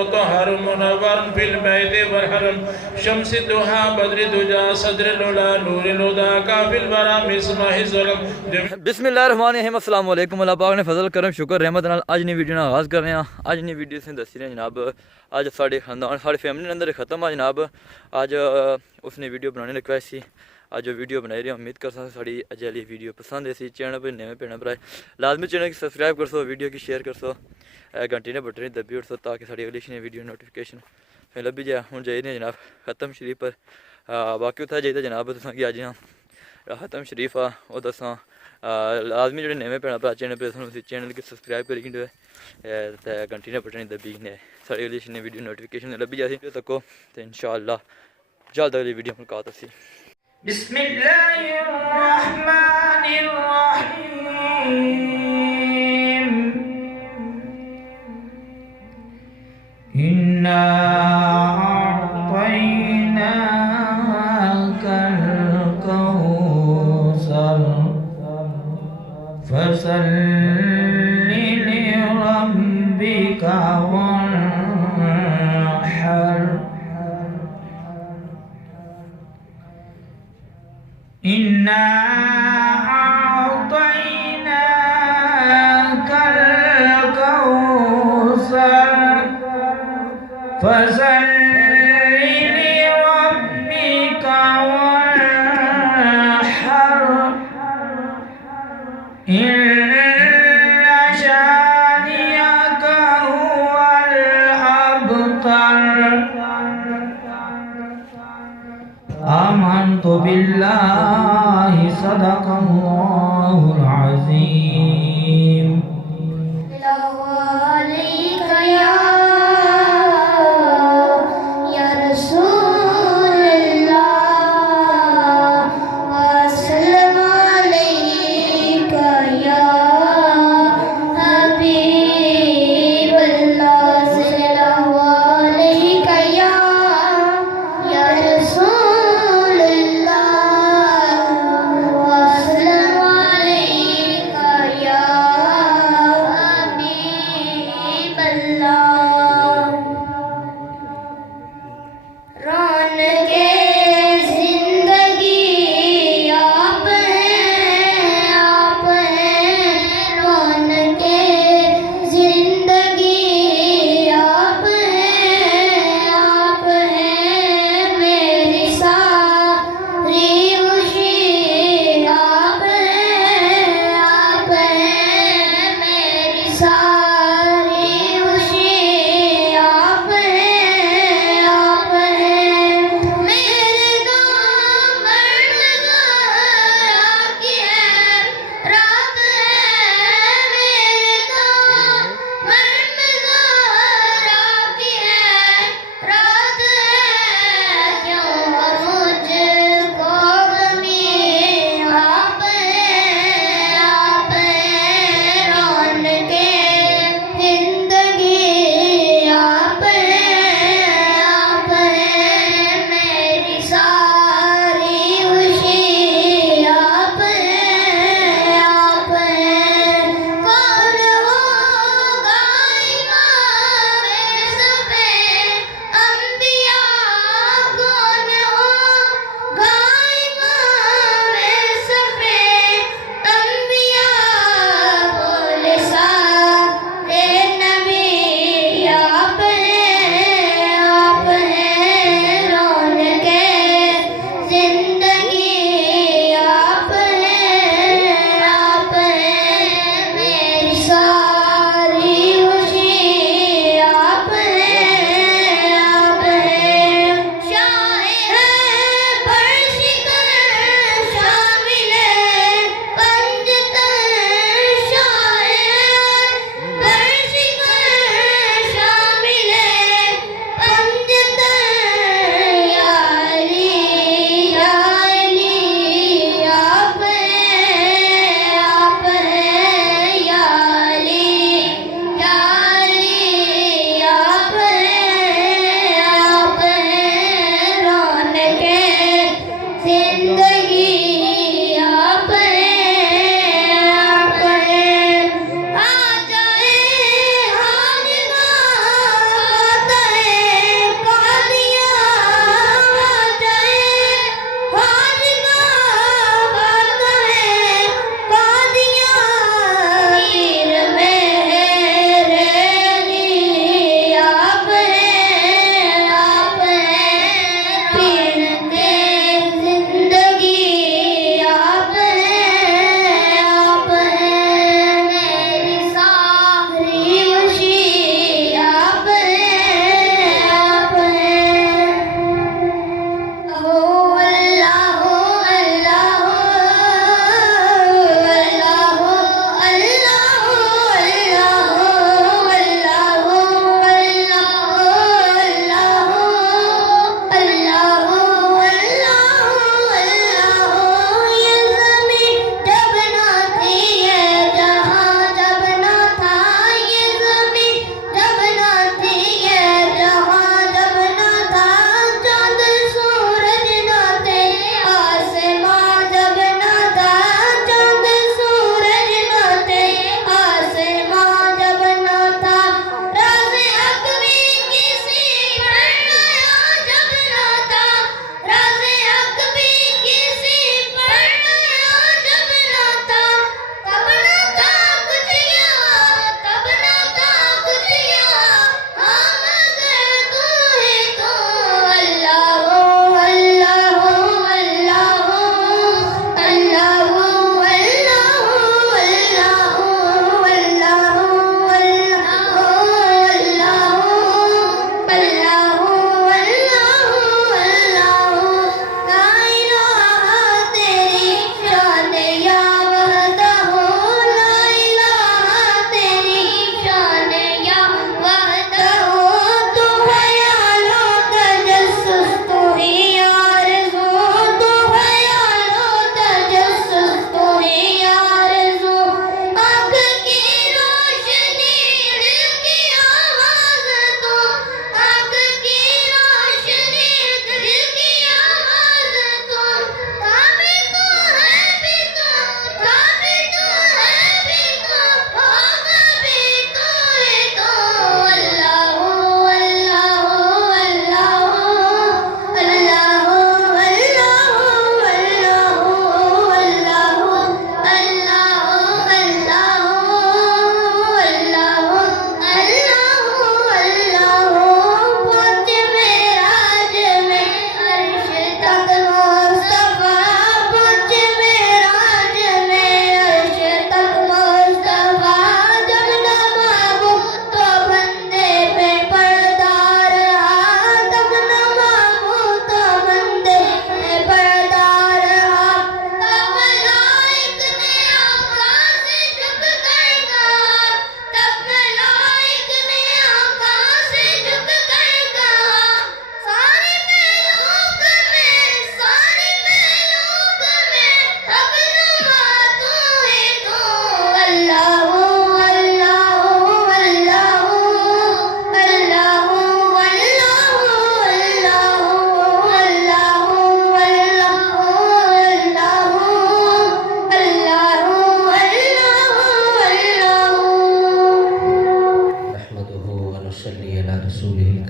مطهر منور في البيت والحرم شمس الضحى بدر الدجى صدر العلا نور الهدى كافي البرى مصباح الظلم. بسم اللہ الرحمن الرحیم. السلام علیکم. اللہ پاک نے فضل کرم شکر رحمت نال اج نی ویڈیو نا آغاز کر رہے ہیں. اج نی ویڈیو سے دس رہے ہیں جناب اج ساڈے خاندان ساڈے فیملی اندر ختم ہے جناب. اج اس نے ویڈیو بنانے رکھوائی سی. اج جو ویڈیو بنائی رہی امید کرتا ہوں ساری اج والی ویڈیو پسند ہے. چینل پر نئے پینا برائے لازمی چینل کی سبسکرائب کر سو, ویڈیو کی شیئر کر سو, گھنٹی نے بٹن دبی اٹھ سو تاکہ ساری اگلی ویڈیو نوٹیفیکیشن پھر لبھی جائے. ہوں جائی نے جناب ختم شریف پر. باقی اتنا چاہیے جناب تساں کہ اج ختم شریف آ وہ دساں لازمی جڑے نئے پینا برا چینل پہ چینل کی سبسکرائب کری گھنٹے گھنٹی نے بٹن دبی نے ساری اگلی ویڈیو نوٹیفیکیشن لبھی جائے تکو تو انشاءاللہ جلد اگلی ویڈیو ملاقات ہوسی. بسم الله الرحمن الرحيم. إنا أعطيناك الكوثر فصل لربك وانحر إنا أعطيناك الكوثر فصل لربك وانحر إن شانئك هو الأبتر. آمنت بالله صدق الله العظيم. عليك يا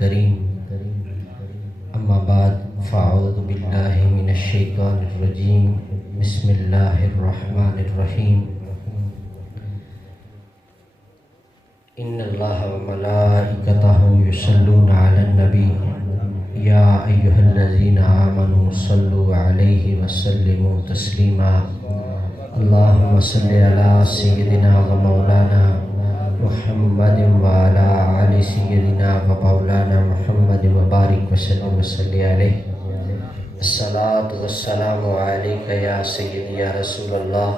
الكريم أما بعد فأعوذ بالله من الشيطان الرجيم بسم الله الرحمن الرحيم إن الله وملائكته يصلون على النبي يا أيها الذين آمنوا صلوا عليه وسلموا تسليما اللهم صل على سيدنا ومولانا محمد وعلى آل سيدنا ومولانا محمد وبارك وسلم وصلي عليه الصلاة والسلام عليك يا سيدي يا رسول الله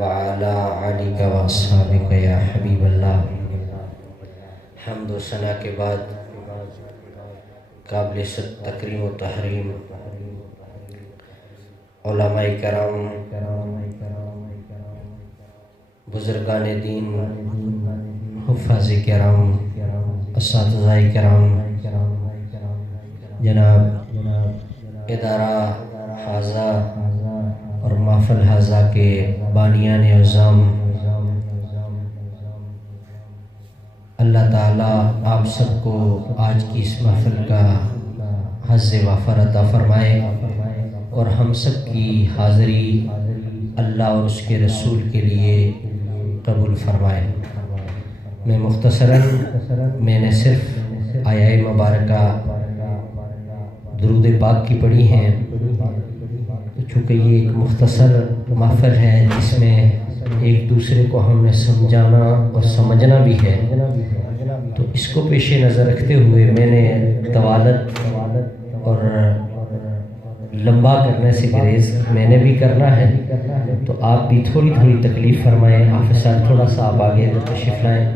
وعلى آلك وأصحابك يا حبيب الله. حمد و ثنا کے بعد قابل تکریم و تحریم علماء کرام، بزرگان دین، حفاظ کرام، اساتذہ کرام، جناب ادارہ حاضہ اور محفل حاضہ کے بانیان عظام، اللہ تعالیٰ آپ سب کو آج کی اس محفل کا حظ وافر عطا فرمائے اور ہم سب کی حاضری اللہ اور اس کے رسول کے لیے قبول فرمائے. میں مختصراً میں نے صرف آیہ مبارکہ درود پاک کی پڑھی ہیں، چونکہ یہ ایک مختصر محفل ہے جس میں ایک دوسرے کو ہم نے سمجھانا اور سمجھنا بھی ہے، تو اس کو پیش نظر رکھتے ہوئے میں نے طوالت اور لمبا کرنے سے گریز میں نے بھی کرنا ہے، تو آپ بھی تھوڑی تھوڑی تکلیف فرمائیں. حافظ صاحب تھوڑا سا آپ آگے تشریف لائیں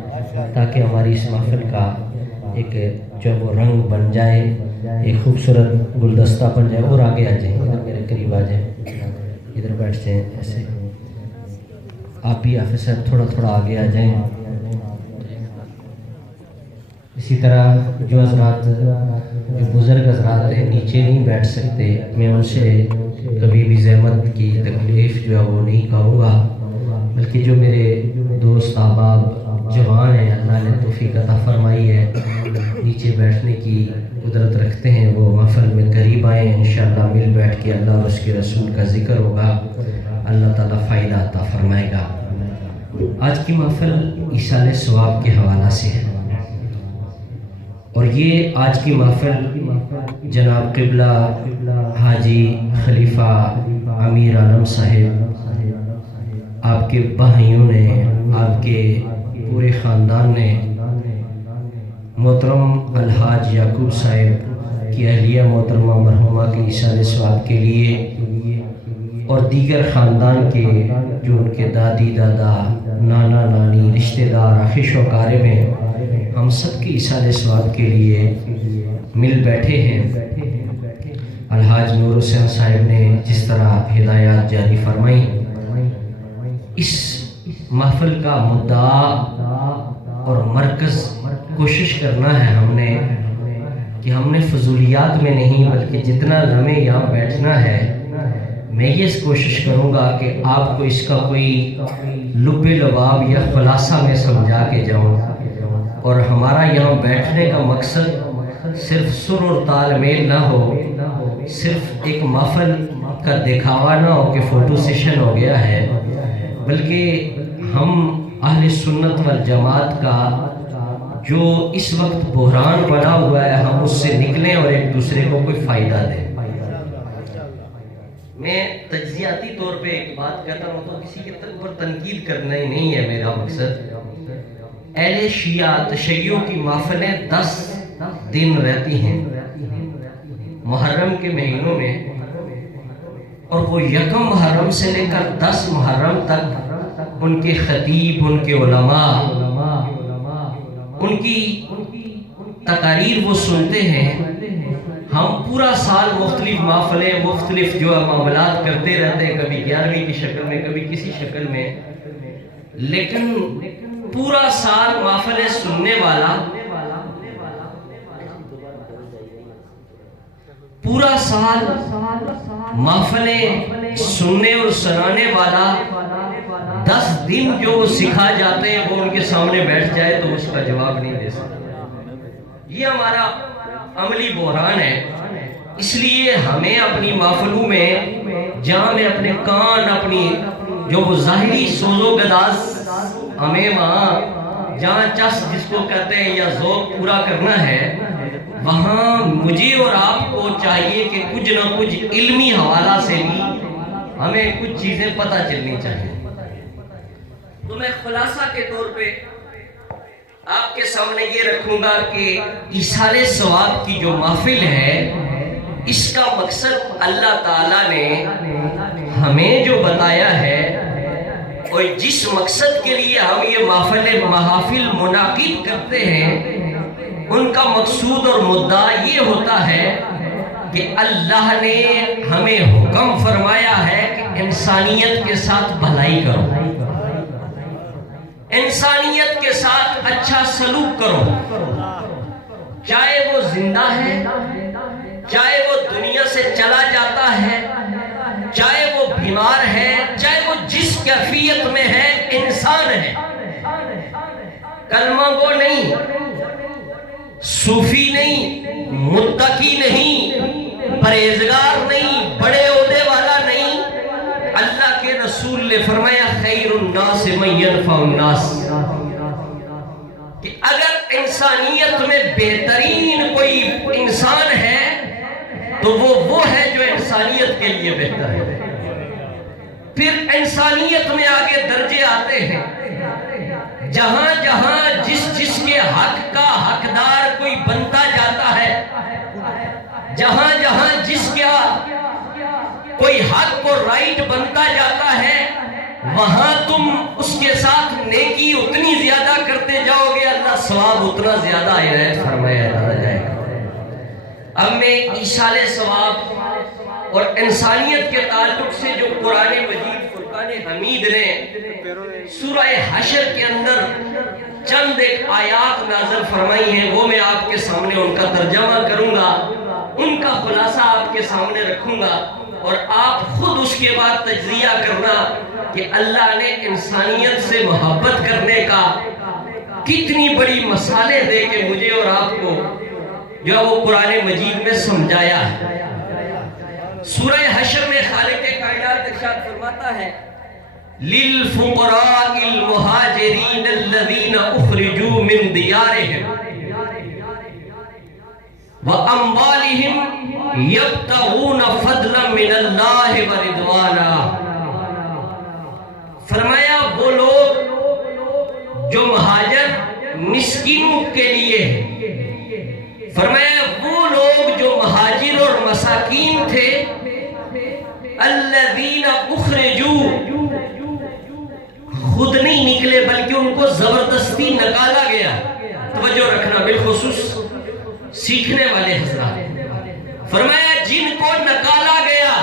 تاکہ ہماری اس محفل کا ایک جو وہ رنگ بن جائے، ایک خوبصورت گلدستہ بن جائے. اور آگے آ جائیں، ادھر میرے قریب آ جائیں، ادھر بیٹھ جائیں. ایسے آپ بھی حافظ صاحب تھوڑا تھوڑا آگے آ جائیں. اسی طرح جو حضرات جو بزرگ حضرات ہیں نیچے نہیں بیٹھ سکتے، میں ان سے کبھی بھی زحمت کی تکلیف جو ہے وہ نہیں کہوں گا، بلکہ جو میرے دوست احباب جوان ہیں اللہ نے توفیق عطا فرمائی ہے نیچے بیٹھنے کی قدرت رکھتے ہیں، وہ محفل میں قریب آئیں، انشاءاللہ مل بیٹھ کے اللہ اور اس کے رسول کا ذکر ہوگا، اللہ تعالیٰ فائدہ عطا فرمائے گا. آج کی محفل ایصال ثواب کے حوالہ سے ہے، اور یہ آج کی محفل جناب قبلہ حاجی خلیفہ امیر عالم صاحب، آپ کے بھائیوں نے، آپ کے پورے خاندان نے، محترم الحاج یعقوب صاحب کی اہلیہ محترمہ مرحومہ کے ایصال ثواب کے لیے، اور دیگر خاندان کے جو ان کے دادی دادا، نانا نانی، رشتہ دار، آخش و قارب ہیں، ہم سب کی ایصال ثواب کے لیے مل بیٹھے ہیں. الحاج نور حسین صاحب نے جس طرح ہدایات جاری فرمائی، اس محفل کا مدعا اور مرکز کوشش کرنا ہے ہم نے کہ ہم نے فضولیات میں نہیں بلکہ جتنا ہمیں یہاں بیٹھنا ہے، میں یہ کوشش کروں گا کہ آپ کو اس کا کوئی لب لباب یا خلاصہ میں سمجھا کے جاؤں، اور ہمارا یہاں بیٹھنے کا مقصد صرف سر اور تال میل نہ ہو، صرف ایک محفل کا دکھاوا نہ ہو کہ فوٹو سیشن ہو گیا ہے، بلکہ ہم اہل سنت والجماعت کا جو اس وقت بحران بنا ہوا ہے ہم اس سے نکلیں اور ایک دوسرے کو کوئی فائدہ دیں. میں تجزیاتی طور پہ ایک بات کہتا ہوں تو کسی کے اوپر تنقید کرنا ہی نہیں ہے میرا مقصد. اہل شیعہ تشیع کی محفلیں 10 دن رہتی ہیں محرم کے مہینوں میں، اور وہ 1 محرم سے لے کر 10 محرم تک ان کے خطیب، ان کے علماء، ان کی تقاریر وہ سنتے ہیں. ہم پورا سال مختلف محفلیں، مختلف جو معاملات کرتے رہتے ہیں، کبھی 11ویں کی شکل میں، کبھی کسی شکل میں، لیکن پورا سال محفلیں سننے والا، پورا سال محفلیں سننے اور سنانے والا 10 دن جو سکھا جاتے ہیں وہ ان کے سامنے بیٹھ جائے تو اس کا جواب نہیں دے سکتا. یہ ہمارا عملی بحران ہے. اس لیے ہمیں اپنی محفلوں میں جہاں میں اپنے کان اپنی جو وہ ظاہری سوز و گداز ہمیں وہاں جہاں چس جس کو کہتے ہیں یا ذوق پورا کرنا ہے وہاں مجھے اور آپ کو چاہیے کہ کچھ نہ کچھ علمی حوالہ سے بھی ہمیں کچھ چیزیں پتہ چلنی چاہیے. تو میں خلاصہ کے طور پہ آپ کے سامنے یہ رکھوں گا کہ ایصال ثواب کی جو محفل ہے اس کا مقصد اللہ تعالیٰ نے ہمیں جو بتایا ہے اور جس مقصد کے لیے ہم یہ محافل منعقد کرتے ہیں ان کا مقصود اور مدعا یہ ہوتا ہے کہ اللہ نے ہمیں حکم فرمایا ہے کہ انسانیت کے ساتھ بھلائی کرو، انسانیت کے ساتھ اچھا سلوک کرو، چاہے وہ زندہ ہے، چاہے وہ دنیا سے چلا جاتا ہے، چاہے وہ بیمار ہے، چاہے وہ جس کیفیت میں ہے، انسان ہے. کلمہ گو نہیں، صوفی نہیں، متقی نہیں، پرہیزگار نہیں، بڑے عہدے والا نہیں. اللہ کے رسول نے فرمایا خیر الناس من ينفع الناس، کہ اگر انسانیت میں بہترین کوئی انسان ہے تو وہ ہے جو انسانیت کے لیے بہتر ہے. پھر انسانیت میں آگے درجے آتے ہیں، جہاں جہاں جس کے حق کا حقدار کوئی بنتا جاتا ہے، جہاں جہاں جس کا کوئی حق اور رائٹ بنتا جاتا ہے وہاں تم اس کے ساتھ نیکی اتنی زیادہ کرتے جاؤ گے اللہ ثواب اتنا زیادہ عنایت فرمایا جائے گا. اب میں ایصال ثواب اور انسانیت کے تعلق سے جو قرآن مجید فرقان حمید نے سورہ حشر کے اندر چند ایک آیات نازل فرمائی ہیں وہ میں آپ کے سامنے ان کا ترجمہ کروں گا، ان کا خلاصہ آپ کے سامنے رکھوں گا اور آپ خود اس کے بعد تجزیہ کرنا کہ اللہ نے انسانیت سے محبت کرنے کا کتنی بڑی مثالیں دے کے مجھے اور آپ کو جو وہ قرآن مجید میں سمجھایا ہے. سورہ حشر میں خالق کائنات ارشاد فرماتا ہے لِلْفُقَرَاءِ الْمُهَاجِرِينَ الَّذِينَ أُخْرِجُوا مِنْ دِيَارِهِمْ وَأَمْوَالِهِمْ يَبْتَغُونَ فَضْلًا مِنَ اللَّهِ وَرِضْوَانًا. فرمایا وہ لوگ جو مہاجر مسکینوں کے لیے، فرمایا وہ لوگ جو مہاجر اور مساکین تھے الذین اخرجوا، خود نہیں نکلے بلکہ ان کو زبردستی نکالا گیا. توجہ رکھنا بالخصوص سیکھنے والے حضرات. فرمایا جن کو نکالا گیا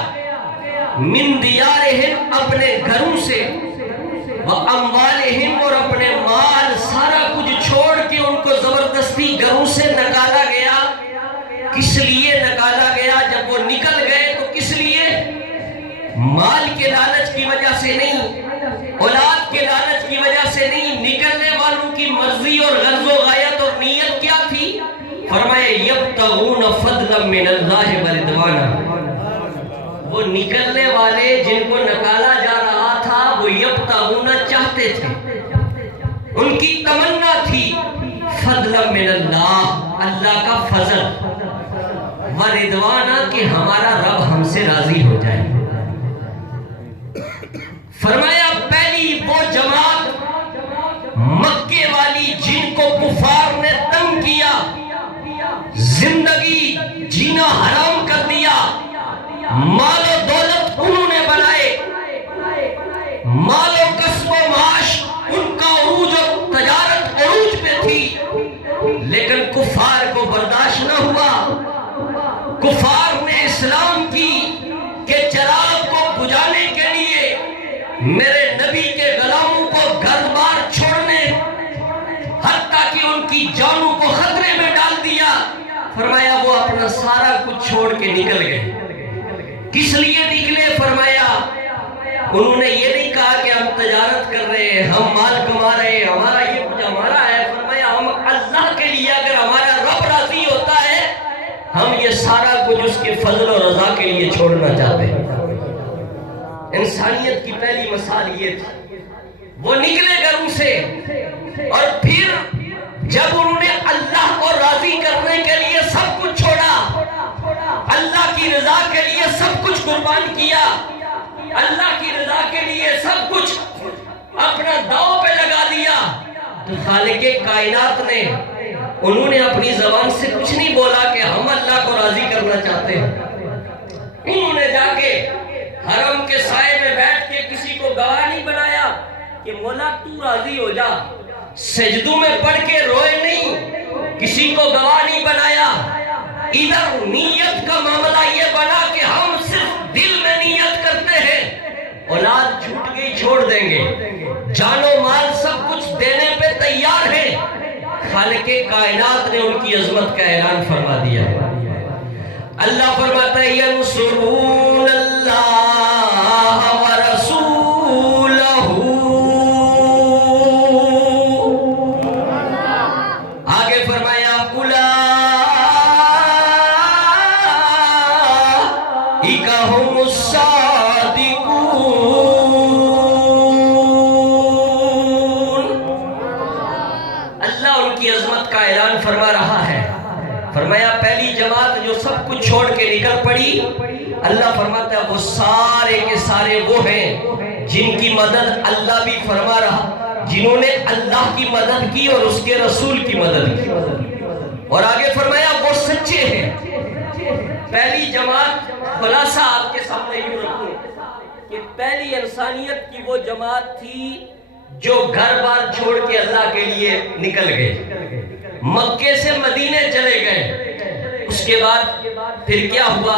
من دیارہم اپنے گھروں سے، واموالہم اور اپنے مال سارا کچھ چھوڑ کے ان کو زبردستی گھروں سے نکالا گیا. کس لیے نکالا گیا؟ جب وہ نکل گئے تو کس لیے؟ مال کے لالچ کی وجہ سے نہیں، اولاد کے لالچ کی وجہ سے نہیں. نکلنے والوں کی مرضی اور غرض و غایت اور نیت کیا تھی؟ فرمایا یبتغون فضلا من اللہ ورضوانا. وہ نکلنے والے جن کو نکالا جا رہا تھا وہ یبتغون چاہتے تھے، ان کی تمنا تھی فضلا من اللہ، اللہ کا فضل، ورضوانا کہ ہمارا رب ہم سے راضی ہو جائے. فرمایا پہلی وہ جماعت مکے والی جن کو کفار نے تنگ کیا، زندگی جینا حرام کر دیا، مال و دولت انہوں نے بنائے، مال و کسب و معاش ان کا عروج و تجارت عروج پہ تھی، لیکن کفار کو برداشت نہ ہوا. کفار نے اسلام کی کہ چراغ کو بجھانے کے لیے میرے نبی کے غلاموں کو گھر بار چھوڑنے حتیٰ کہ ان کی جانوں کو خطرے میں ڈال دیا. فرمایا وہ اپنا سارا کچھ چھوڑ کے نکل گئے. کس لیے نکلے؟ فرمایا انہوں نے یہ نہیں کہا کہ ہم تجارت کر رہے ہیں، ہم مال کما رہے ہیں، ہمارا یہ کچھ ہمارا ہے. فرمایا ہم اللہ کے لیے اگر ہمارا رب راضی کے فضل و رضا کے لیے چھوڑنا چاہتے ہیں۔ انسانیت کی پہلی مثال یہ تھی، وہ نکلے گھروں سے اور پھر جب انہوں نے اللہ کو راضی کرنے کے لیے سب کچھ چھوڑا، اللہ کی رضا کے لیے سب کچھ قربان کیا، اللہ کی رضا کے لیے سب کچھ اپنا داؤ پہ لگا دیا، تو خالق کائنات نے انہوں نے اپنی زبان سے کچھ نہیں بولا کہ ہم اللہ کو راضی کرنا چاہتے ہیں۔ انہوں نے جا کے حرم کے سائے میں بیٹھ کے کسی کو گواہ نہیں بنایا کہ مولا تو راضی ہو جا، سجدوں میں پڑھ کے روئے نہیں، کسی کو گواہ نہیں بنایا۔ ادھر نیت کا معاملہ یہ بنا کہ ہم صرف دل میں نیت کرتے ہیں، اولاد چھوٹ گئی چھوڑ دیں گے، جان و مال سب کچھ دینے پہ تیار ہے۔ خالق کائنات نے ان کی عظمت کا اعلان فرما دیا۔ اللہ فرماتا ہے ینصرون اللہ ورسولہ، آگے فرمایا اولئک هم الصادقون۔ اللہ ان کی عظمت کا اعلان فرما رہا ہے۔ فرمایا پہلی جماعت جو سب کچھ چھوڑ کے نکل پڑی، اللہ فرماتا ہے وہ سارے کے سارے وہ ہیں جن کی مدد اللہ بھی فرما رہا، جنہوں نے اللہ کی مدد کی اور اس کے رسول کی مدد کی، اور آگے فرمایا وہ سچے ہیں۔ پہلی جماعت خلاصہ آپ کے سامنے یوں رکھوں کہ پہلی انسانیت کی وہ جماعت تھی جو گھر بار چھوڑ کے اللہ کے لیے نکل گئے، مکے سے مدینے چلے گئے۔ اس کے بعد پھر کیا ہوا؟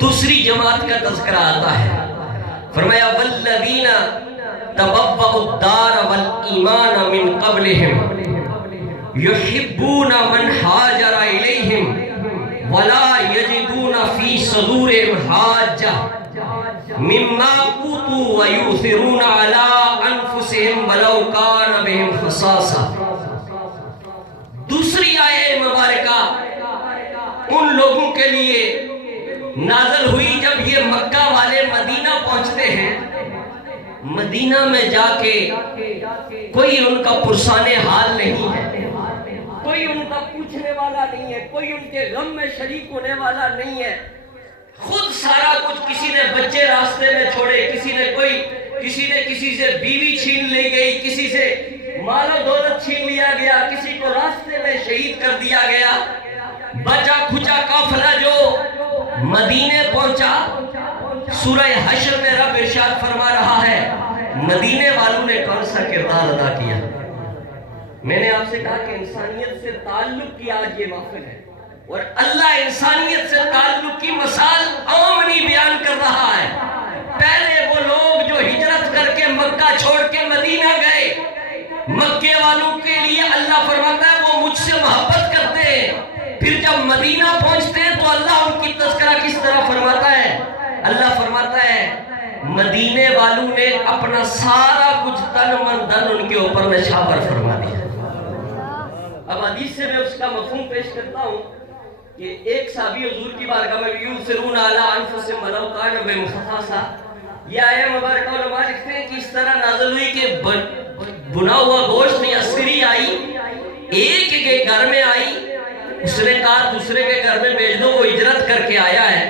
دوسری جماعت کا تذکرہ آتا ہے۔ فرمایا والذین تبوأوا الدار والایمان من قبلہم یحبون من ہاجر الیہم ولا یجدون فی صدورہم حاجہ مما اوتوا ویؤثرون علی انفسہم ولو کان بہم خصاصہ۔ دوسری آیت مبارکہ ان لوگوں کے لیے نازل ہوئی جب یہ مکہ والے مدینہ پہنچتے ہیں، مدینہ میں جا کے کوئی ان کا پرسان حال نہیں ہے، کوئی ان کا پوچھنے والا نہیں ہے، کوئی ان کے غم میں شریک ہونے والا نہیں ہے، خود سارا کچھ، کسی نے بچے راستے میں چھوڑے، کسی نے کسی سے بیوی چھین لی گئی، کسی سے مال و دولت چھین لیا گیا، کسی کو راستے میں شہید کر دیا گیا۔ بچا کھچا قافلہ جو مدینے پہنچا، سورہ حشر میں رب ارشاد فرما رہا ہے مدینے والوں نے کون سا کردار ادا کیا۔ میں نے آپ سے کہا کہ انسانیت سے تعلق کی آج یہ محفل ہے، اور اللہ انسانیت سے تعلق کی مثال عام نہیں بیان کر رہا ہے۔ پہلے وہ لوگ جو ہجرت کر کے مکہ چھوڑ کے مدینہ گئے، مکے والوں کے لیے اللہ فرماتا ہے وہ مجھ سے محبت کرتے ہیں، پھر جب مدینہ پہنچتے ہیں تو اللہ ان کی تذکرہ کس طرح فرماتا ہے؟ اللہ فرماتا ہے مدینے والوں نے اپنا سارا کچھ تن من دھن ان کے اوپر نشاور فرما دیا۔ اب حدیث سے میں اس کا مفہوم پیش کرتا ہوں کہ ایک صحابی حضور کی بارگاہ میں یؤثرون علی انفسہم ولو کان بہم خصاصہ، یہ آیت مبارکہ علماء لکھتے ہیں کہ اس طرح نازل ہوئی کہ بنا ہوا گوشت نہیں، اسری آئی، ایک کے گھر میں آئی، اس نے کہا دوسرے کے گھر میں بھیج دو، وہ ہجرت کر کے آیا ہے۔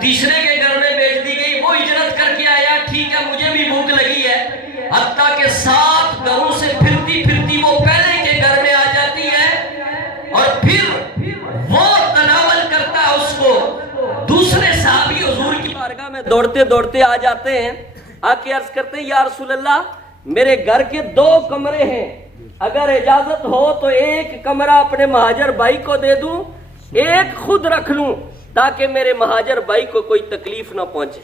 تیسرے کے گھر میں بھیج دی گئی، وہ ہجرت کر کے آیا، ٹھیک ہے مجھے بھی بھوک لگی ہے، حتیٰ کہ 7 گھروں سے پھرتی پھرتی وہ پہلے کے گھر میں آ جاتی ہے، اور پھر وہ تناول کرتا ہے اس کو۔ دوسرے صحابی حضور کی بارگاہ میں دوڑتے دوڑتے آ جاتے ہیں، آ کے عرض کرتے ہیں یا رسول اللہ میرے گھر کے 2 کمرے ہیں، اگر اجازت ہو تو ایک کمرہ اپنے مہاجر بھائی کو دے دوں، ایک خود رکھ لوں تاکہ میرے مہاجر بھائی کو کوئی تکلیف نہ پہنچے۔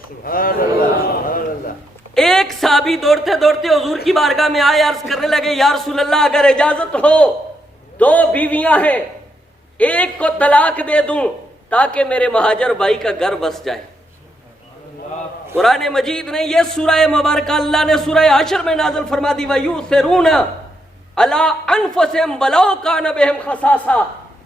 ایک صحابی دوڑتے دوڑتے حضور کی بارگاہ میں آئے، عرض کرنے لگے یا رسول اللہ اگر اجازت ہو 2 بیویاں ہیں، ایک کو طلاق دے دوں تاکہ میرے مہاجر بھائی کا گھر بس جائے۔ قرآن مجید نے یہ سورہ مبارکہ اللہ نے سورہ حشر میں نازل فرما دی وَيُؤْثِرُونَ عَلَىٰ أَنفُسِهِمْ وَلَوْ كَانَ بِهِمْ خَصَاصَةٌ،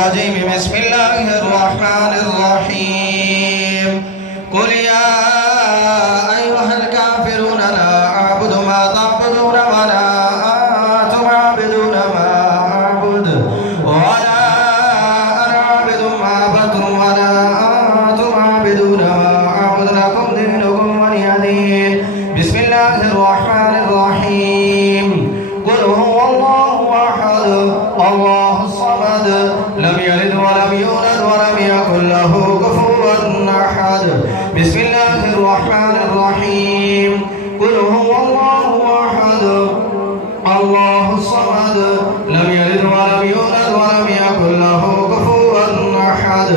الرجيم بسم الله الرحمن الرحيم قل يا أيها الكافرون لا أعبد ما تعبدون ولا أنتم عابدون ما أعبد ولا أنا عابد ما عبدتم ولا أنتم عابدون ما أعبد لكم دينكم ولي دين بسم الله الرحمن الرحيم قل هو الله أحد الله الصمد لم يلد ولم يولد ولم يكن له كفوا أحد بسم الله الرحمن الرحيم قل هو الله أحد الله الصمد لم يلد ولم يولد ولم يكن له كفوا أحد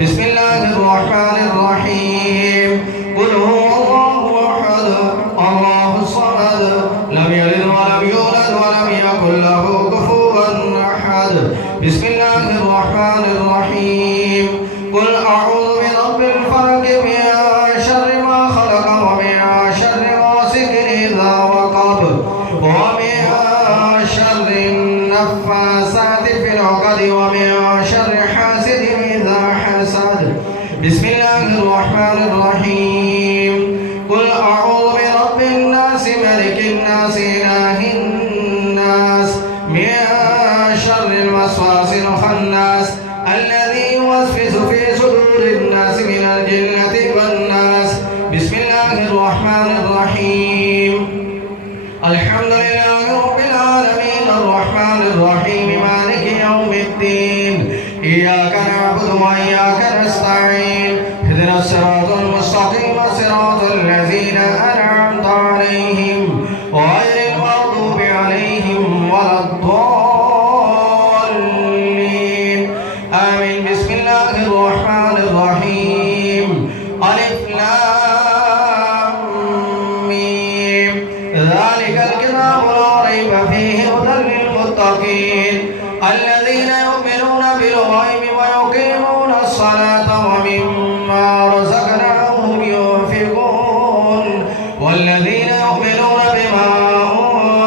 بسم الله الرحمن الرحيم قل هو الله أحد الله الصمد لم يلد ولم يولد ولم يكن له كفوا أحد بسم الله الرحمن الرحيم قل أعوذ برب الفلق من شر ما خلق ومن شر غاسق إذا وقب ومن شر النفاثات في العقد ومن شر حاسد إذا حسد بسم الله الرحمن الرحيم قل أعوذ برب الناس ملك الناس إله الناس من شر الوسواس الخناس الذي يوسوس في صدور الناس من الجنة والناس بسم الله الرحمن الرحيم الحمد لله رب العالمين الرحمن الرحيم مالك يوم الدين إياك نعبد وإياك نستعين اهدنا الصراط المستقيم صراط الذين أنعمت عليهم غير المغضوب عليهم ولا الضالين آمين بسم الله الرحمن الرحيم ألف لام ميم ذلك الكتاب لا ريب فيه هدى للمتقين الذين يؤمنون بالغيب ويقيمون الصلاة ومما رزقناهم ينفقون والذين يؤمنون بما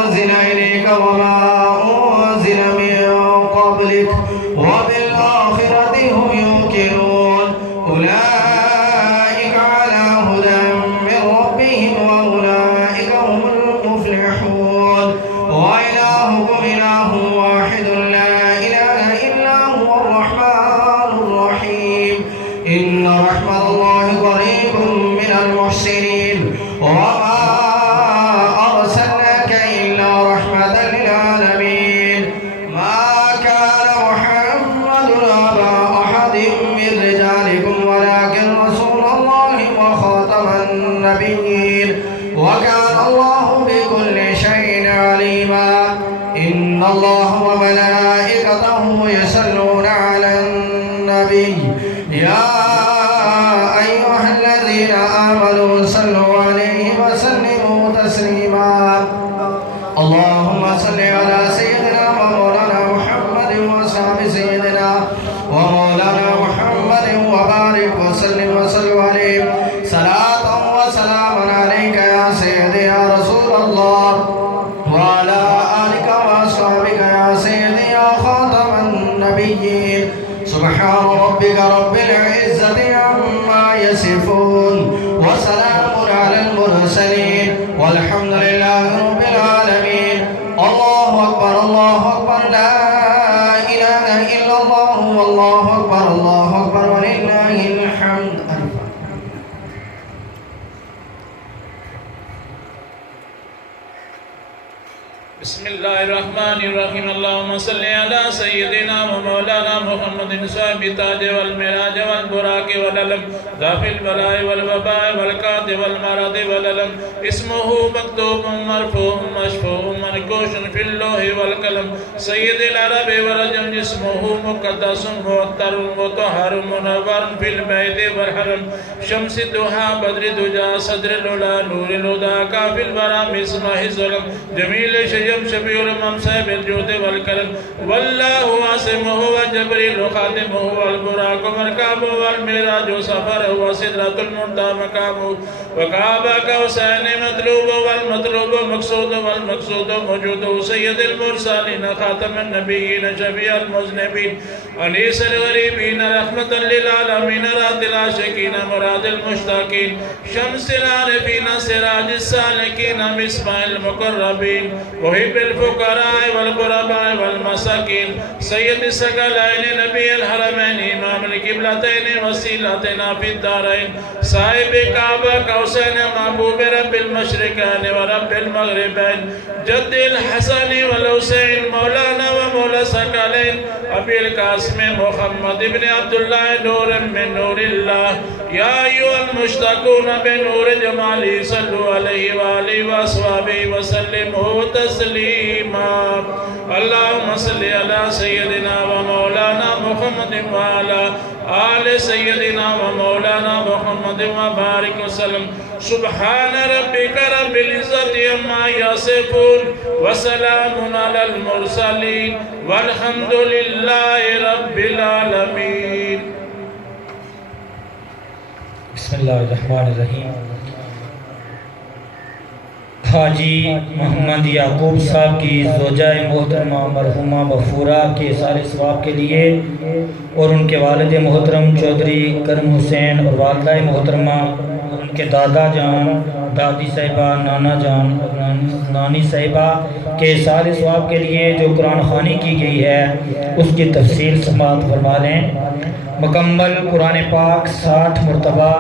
أنزل إليك وما أنزل من قبلك وبالآخرة هم يوقنون أولئك على هدى من ربهم وأولئك هم المفلحون وإلهكم إله واحد لا إله إلا هو الرحمن الرحيم إن رحمة الله قريب من المحسنين وما أرسلناك إلا رحمة للعالمين ما كان محمد أبا أحد من رجالكم ولكن رسول الله وخاتم النبيين وكان الله بكل شيء عليما إن الله وملائكته يصلون على النبي يا أيها الذين آمنوا صلوا عليه وسلموا تسليما اللهم صل على سيدنا ومولانا محمد وصحبه سيدنا ومولانا محمد وبارك وسلم وصلوا عليه صلاة وسلام عليك يا سيدي يا رسول الله وعلى آلك وأصحابك يا سيدي يا خاتم النبيين سبحان ربك رب العزة عما يصفون وسلام على المرسلين والحمد لله رب العالمين الله أكبر لا إله إلا الله والله أكبر ولله الحمد بسم الله الرحمن الرحيم اللهم صل على سيدنا ومولانا محمد صاحب التاج والمراج والبراق والعلم ذا البلاء والوباء والكاد والمرض والعلم اسمه مكتوب مرفوع مشفوع منقوش في اللوح والقلم سيد العرب والعجم جسمه مقدس معطر مطهر منور في البيت والحرم شمس الضحى بدر الدجى صدر العلا نور الهدى كافي البرى مصباح الظلم جميل شيء شفيع الممسى بالجود والكرم والله عاصمه وجبريل خادمه والبراق مركبه والميراج سفره وسدرة المنتهى مقامه وكعبة كوسين مطلوب والمطلوب المقصود والمقصود موجود سید المرسلین خاتم النبیین شفیع المذنبین انیس الغریبین رحمت للعالمین رات العاشقین مراد المشتاقین شمس العارفین سراج السالکین مصباح المقربین محب الفقراء والغرباء والمساکین سید ثقلین نبی الحرمین امام القبلتین وسیلتنا فی الدارین صاحب کعبہ قوسین محبوب رب المشرقین ورب المغربین جد الحسن والحسین مولانا ومولا ثقلین ابی القاسم محمد ابن عبداللہ نور من نور اللہ یا ایوہ المشتاقون بنور جمالی صلو علیہ وآلہ وآصحابہ وسلموا تسلیما اللہم صلی علی سیدنا و مولانا محمد وعلا آل سیدنا و مولانا محمد وبارک وسلم سبحان ربک رب العزت عما یصفون وسلام علی المرسلین والحمد للہ رب العالمین. بسم اللہ الرحمن الرحیم. حاجی محمد یعقوب صاحب کی زوجہ محترمہ مرحومہ مغفورہ کے سارے ثواب کے لیے اور ان کے والد محترم چودھری کرم حسین اور والدہ محترمہ اور ان کے دادا جان، دادی صاحبہ، نانا جان اور نانی صاحبہ کے سارے ثواب کے لیے جو قرآن خوانی کی گئی ہے اس کی تفصیل سماعت فرما لیں. مکمل قرآن پاک 60 مرتبہ،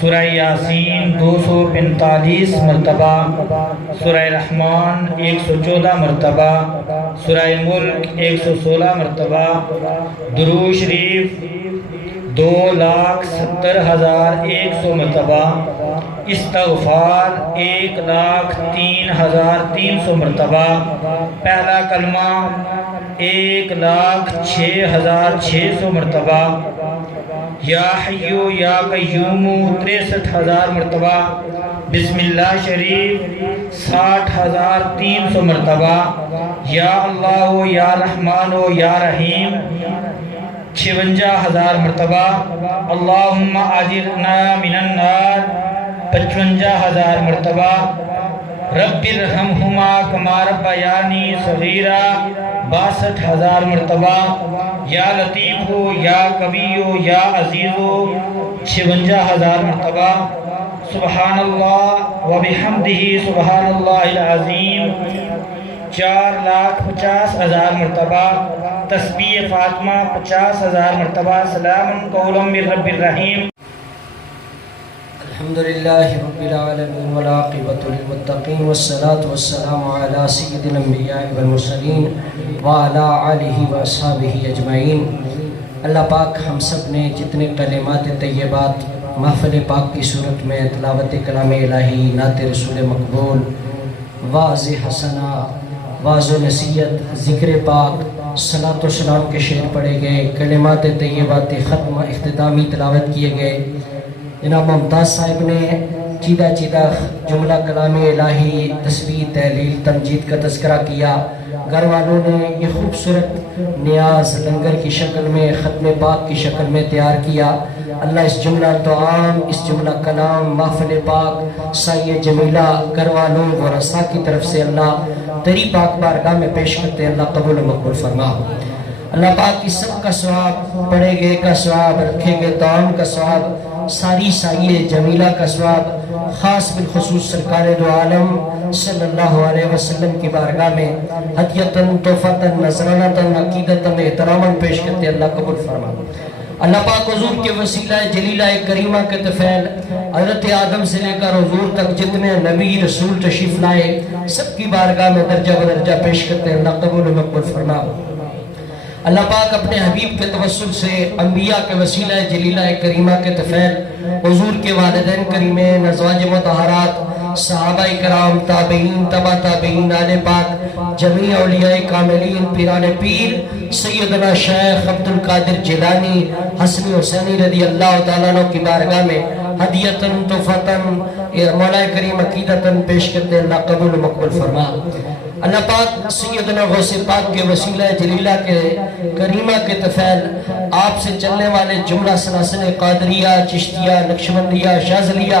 سورہ یاسین 245 مرتبہ، سورہ رحمان 114 مرتبہ، سورہ ملک 116 مرتبہ، درود شریف 2,70,100 مرتبہ، استغفار 1,03,300 مرتبہ، پہلا کلمہ 1,06,600 مرتبہ، یا حیو یا قیوم 63,000 مرتبہ، بسم اللہ شریف 60,300 مرتبہ، یا اللہ یا رحمان یا رحیم 56,000 مرتبہ، اللہم اجرنا من النار 55,000 مرتبہ، رب ارحمہما کما ربیانی صغیرا 62,000 مرتبہ، یا لطیف یا کبیر یا عزیز 56,000 مرتبہ، سبحان اللہ وبحمدہ سبحان اللہ العظیم 4,50,000 مرتبہ، تسبیح فاطمہ 50,000 مرتبہ، سلام قولا من رب الرحیم. الحمدللہ رب العالمین والعاقبۃ للمتقین والصلاة والسلام علی سید الانبیاء والمرسلین وعلی آلہ واصحابہ اجمعین. اللہ پاک ہم سب نے جتنے کلمات طیبات محفل پاک کی صورت میں تلاوت کلام الہی، نعت رسول مقبول، واعظ حسنہ، واعظ و نصیحت، ذکر پاک، صلاۃ و سلام کے شعر پڑھے گئے، کلمات طیبات ختم اختتامی تلاوت کیے گئے. جناب ممتاز صاحب نے چیدہ چیدہ جملہ کلام الہی، تسبیح، تحلیل، تمجید کا تذکرہ کیا. گھر والوں نے یہ خوبصورت نیاز لنگر کی شکل میں، ختم پاک کی شکل میں تیار کیا. اللہ اس جملہ دعام، اس جملہ کلام، محفل پاک، سایہ جمیلہ گھر والوں و رسا کی طرف سے اللہ تیری پاک بارگاہ میں پیش کرتے ہیں. اللہ قبول و مقبول فرما. اللہ پاک کی سب کا ثواب، پڑھے گئے کا ثواب، رکھے گئے تعام کا ثواب، ساری سایہ جمیلہ کا ثواب خاص بالخصوص سرکار دو عالم صلی اللہ علیہ وسلم کی بارگاہ میں ہدیتاً، تحفتاً، نذرانتاً، عقیدتاً، احتراماً پیش کرتے. اللہ قبول فرما. اللہ پاک حضور کے وسیلہ جلیلہ کریمہ کے طفیل حضرت آدم سے لے کر حضور تک جتنے نبی رسول تشریف لائے سب کی بارگاہ میں درجہ بدرجہ پیش کرتے ہیں. اللہ قبول و مقبول فرما. اللہ پاک اپنے حبیب کے توسل سے انبیاء کے وسیلہ جلیلہ کریمہ کے طفیل حضور کے والدین کریمین، ازواج مطہرات، صحابہ کرام، تابعین، تبع تابعین، آل پاک، جمیع اولیاء کاملین، پیران پیر سیدنا شیخ عبد القادر جیلانی حسنی حسینی رضی اللہ تعالیٰ عنہ کی بارگاہ میں ہدیتاً، تحفتاً، مولا کریم عقیدتاً پیش کرتے. اللہ قبول و مقبول فرما. اللہ پاک سیدنا غوث پاک کے وسیلہ جلیلہ کے کریمہ کے طفیل آپ سے چلنے والے جملہ سلاسل قادریہ، چشتیہ، نقشبندیہ، شاذلیہ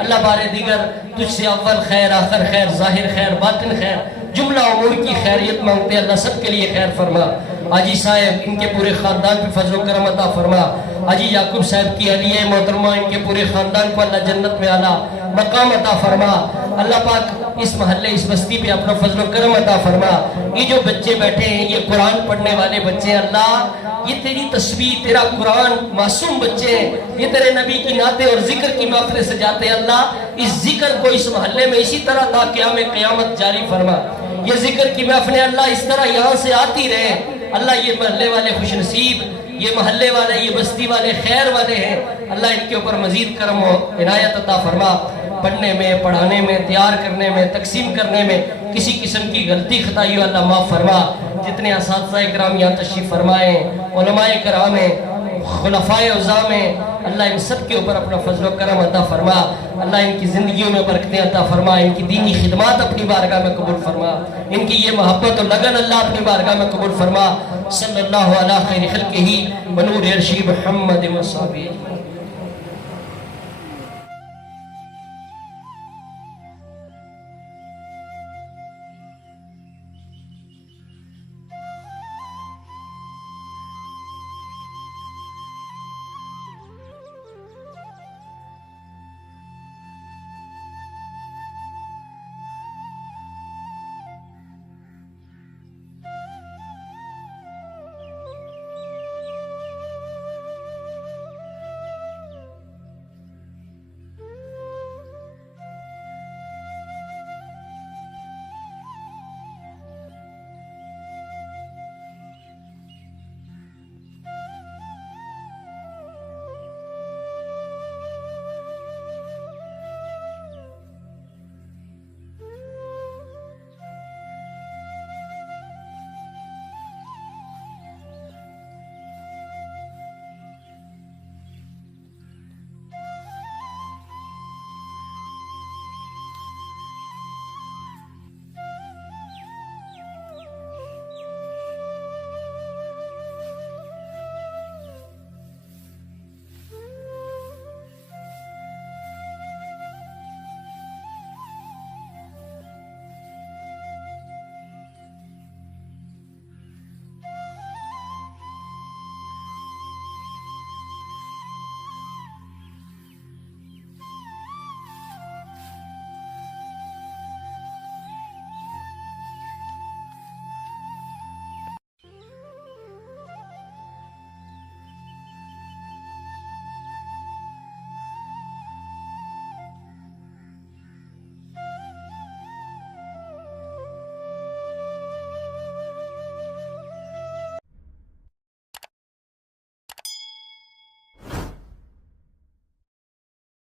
اللہ بار دیگر تجھ سے اول خیر آخر خیر ظاہر خیر باطن خیر جملہ امور کی خیریت مانگتے اللہ سب کے لیے خیر فرما. حاجی صاحب ان کے پورے خاندان پہ فضل و کرم عطا فرما. حاجی یعقوب صاحب کی اہلیہ محترمہ ان کے پورے خاندان کو اللہ جنت میں اعلیٰ مقام عطا فرما. اللہ پاک اس محلے اس بستی پہ اپنا فضل و کرم عطا فرما. یہ جو بچے بیٹھے ہیں یہ قرآن پڑھنے والے بچے ہیں اللہ یہ تیری تسبیح تیرا قرآن معصوم بچے ہیں یہ تیرے نبی کی نعتیں اور ذکر کی محفلیں سجاتے ہیں. اللہ اس ذکر کو اس محلے میں اسی طرح تا قیامت جاری فرما. یہ ذکر کی محفلیں اللہ اس طرح یہاں سے آتی رہے. اللہ یہ محلے والے خوش نصیب یہ محلے والے یہ بستی والے خیر والے ہیں. اللہ ان کے اوپر مزید کرم و عنایت عطا فرما. پڑھنے میں پڑھانے میں تیار کرنے میں تقسیم کرنے میں کسی قسم کی غلطی خطائی ہو اللہ معاف فرما. جتنے اساتذہ کرام یہاں تشریف فرمائے علماء کرام ہیں خلفائے اعظام ہیں اللہ ان سب کے اوپر اپنا فضل و کرم عطا فرما. اللہ ان کی زندگیوں میں برکتیں عطا فرما. ان کی دینی خدمات اپنی بارگاہ میں قبول فرما. ان کی یہ محبت و لگن اللہ اپنی بارگاہ میں قبول فرما. صلی اللہ علیہ خیر خلقہ ونور عرشہ محمد و صحبہ.